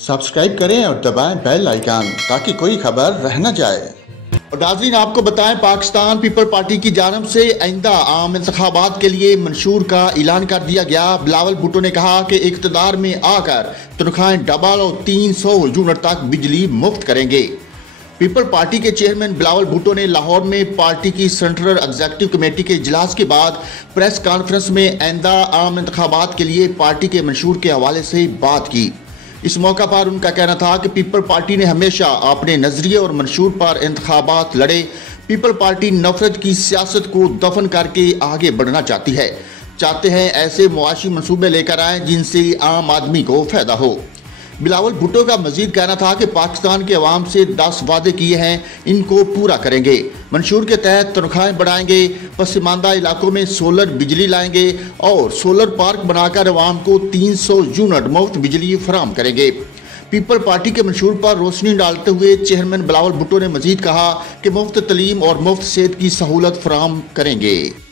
Subscribe करें और दबाएं बेल आइकन ताकि कोई खबर रह न जाए। और नाज़रीन, आपको बताएं, पाकिस्तान पीपल पार्टी की जानब से आइंदा आम इंतखाबात के लिए मंशूर का ऐलान कर दिया गया। बिलावल भुट्टो ने कहा कि इक़्तिदार में आकर तनख्वाहें डबल और 300 यूनिट तक बिजली मुफ्त करेंगे। पीपल पार्टी के चेयरमैन बिलावल भुट्टो ने लाहौर में पार्टी की सेंट्रल एग्जीक्यूटिव कमेटी के इजलास के बाद प्रेस कॉन्फ्रेंस में आइंदा आम इंतखाबात के लिए पार्टी के मंशूर के हवाले से बात की। इस मौका पर उनका कहना था कि पीपल पार्टी ने हमेशा अपने नजरिए और मंशूर पर इंतखाबात लड़े। पीपल पार्टी नफरत की सियासत को दफन करके आगे बढ़ना चाहते हैं ऐसे मुआशी मंसूबे लेकर आए जिनसे आम आदमी को फायदा हो। बिलावल भुट्टो का मजीद कहना था कि पाकिस्तान के अवाम से 10 वादे किए हैं, इनको पूरा करेंगे। मंशूर के तहत तनख्वाहें बढ़ाएंगे, पसमानदा इलाकों में सोलर बिजली लाएंगे और सोलर पार्क बनाकर अवाम को 300 यूनिट मुफ्त बिजली फराम करेंगे। पीपल पार्टी के मंशूर पर रोशनी डालते हुए चेयरमैन बिलावल भुट्टो ने मजीद कहा कि मुफ्त तलीम और मुफ्त सेहत की सहूलत फराम करेंगे।